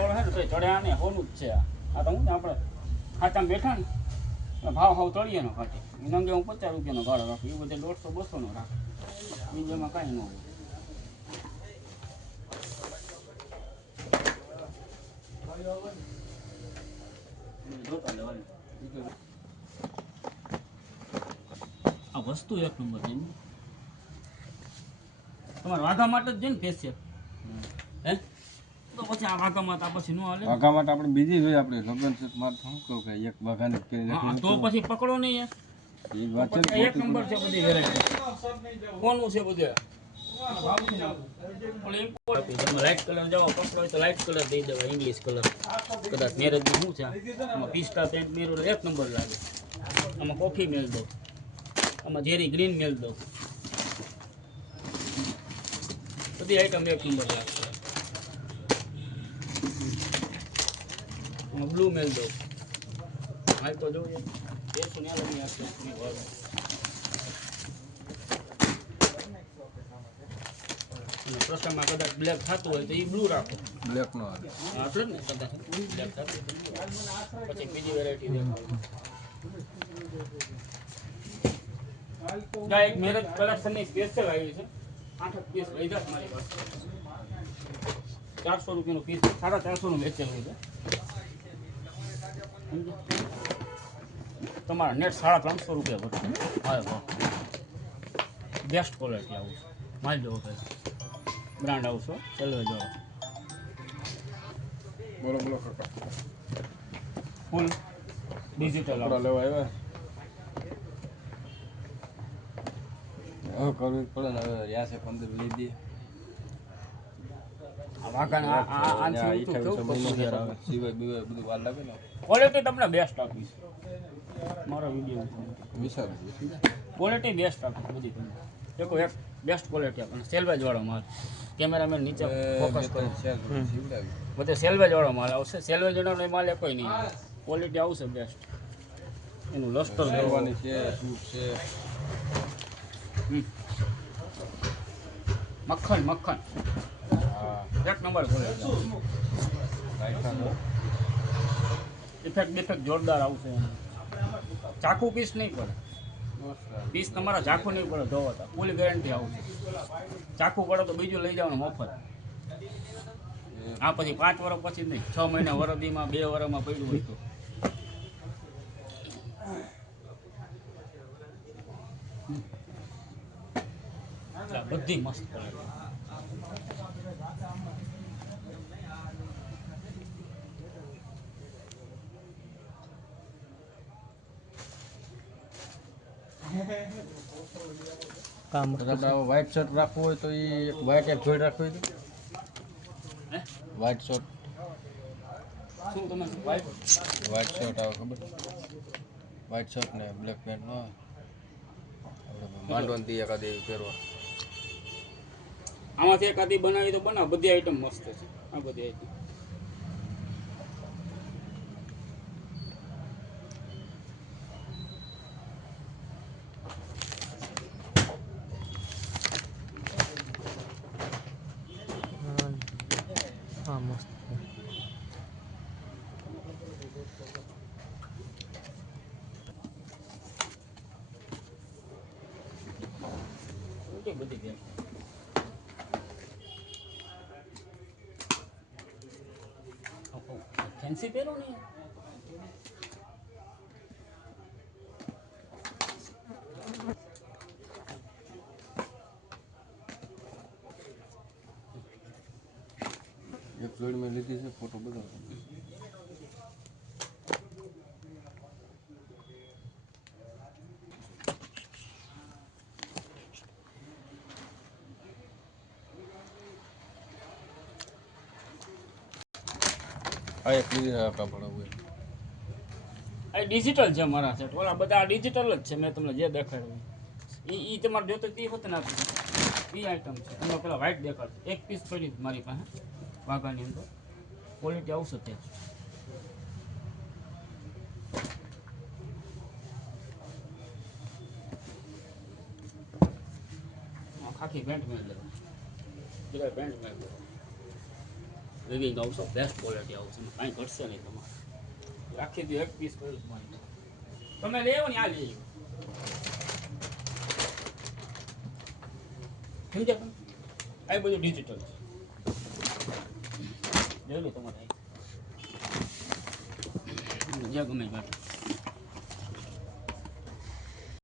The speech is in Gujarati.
વાળો છે ને તો ચડ્યા ને હોનું જ છે આ તો હું ને આપણે ખાતામાં બેઠા ને ભાવ હાવ તળીએ નો ખાતે નંગે હું 50 રૂપિયાનો ભાડો રાખું એ બધે 150-200 નો રાખું બીજામાં કાંઈ ન હોય આ વસ્તુ એક નંબર છે તમારે વાઘા માટે જ છે ને સ્પેશિયલ હે તો પછી આ વાઘા માટે પછી ન હાલે વાઘા માટે આપણે બીજી હોય આપણે લગન છે માર શું કહું કે એક વાઘાને કરી હા તો પછી પકડો નહીં યાર એ વાત છે એક નંબર છે બધી વેરાયટી કોનું છે બધે લાઇટ કલર જાઓ પકડો તો લાઇટ કલર દઈ દેવા ઇંગ્લિશ કલર કદાચ મેરેજ શું છે આમાં પિસ્તા પેન્ટ મેરો એક નંબર લાગે આમાં કોફી મેળ દો આમાં જેરી ગ્રીન મેળ દો બધી આઈટમ એક નંબર લાગશે આમાં બ્લુ મેળ દો હાલ તો જોઈએ દેશો ને લગી આપશે પ્રસંગમાં કદાચ બ્લેક થતું હોય તો એ બ્લુ રાખો બ્લેક નો આવે એટલે જ ને કદાચ બ્લેક થતું પછી બીજી વેરાયટી દેખાય એક મેરેજ કલેક્શનની સ્પેશિયલ આવી છે 8 પીસ લઈ જાવ મારી પાસે 400 રૂપિયાનો પીસ 450 નું વેચેલું છે તમારા નેટ 350 રૂપિયા ભરશે હા બેસ્ટ ક્વોલિટી આવું માલ જોવો ભાઈ બ્રાન્ડ આવશો ચલો જો બોલો બોલો કાકા ફૂલ ડિજિટલ લેવા આવ્યા કરવું પડે ને હવે રહ્યા છે 15 લઈ દઈએ સિવાય બીવાય બધું વાર લાગે ને ક્વોલિટી તમને બેસ્ટ આપીશ મારો વિડીયો વિચાર ક્વોલિટી બેસ્ટ આપીશ બધી તમને દેખો એક બેસ્ટ ક્વોલિટી આપણને સેલ્વેજ વાળો માલ કેમેરામેન નીચે ફોકસ કરો બધે સેલ્વેજ વાળો માલ આવશે સેલ્વેજ વાળો માલ એ કોઈ નહીં ક્વોલિટી આવશે બેસ્ટ એનું લસ્ટર કરવાની છે શું છે મક્ખન મક્ખન હા એક નંબર ક્વોલિટી ઇફેક્ટ જોરદાર આવશે ચાકુ પીસ નહીં પડે પીસ તમારા ચાકુ નહીં પડે જોવો તો ફૂલ ગેરંટી આવશે ચાકુ પડે તો બીજું લઈ જવાનું મફત આ પછી 5 વર્ષ પછી નહીં 6 મહિના વરદીમાં 2 વર્ષમાં પડ્યું હોય તો બધી મસ્ત કામ વ્હાઈટ શર્ટ રાખવું હોય તો એ એક વ્હાઈટ એક જોઈ રાખવી હોય વ્હાઈટ શર્ટ શું તમે વ્હાઈટ શર્ટ આવે ખબર વ્હાઈટ શર્ટ ને બ્લેક પેન્ટ નો માંડવાની એકાદી પહેરવા આમાંથી એકાદી બનાવી તો બનાવ બધી આઈટમ મસ્ત છે આ બધી આઈટમ હા મસ્ત બધી ફેન્સી પહેરો ને એક જોડી મેં લીધી છે ફોટો બતાવો આ એક લીધી કાપડ હોય આ ડિજિટલ છે મારા સેટ ઓલા બધા ડિજિટલ જ છે મેં તમને જે દેખાડ્યું એ તમારે જોતો તે હોત ને આપી એ આઈટમ છે તમને પેલા વ્હાઈટ દેખાડશે એક પીસ પડી મારી પાસે વાઘાની અંદર ક્વોલિટી આવશે તે ખાખી પેન્ટ મેળ લેવા પેન્ટ મેળ લેવા વિવિંગ આવશે બેસ્ટ ક્વોલિટી આવશે એમાં કાંઈ ઘટશે નહીં તમારે રાખી દો એક પીસ કર્યું તમારી તમે લેવો ને આ લઈ લો સમજ્યા તમે આ બધું ડિજિટલ છે જોઈ લો તમારે જે ગમે એ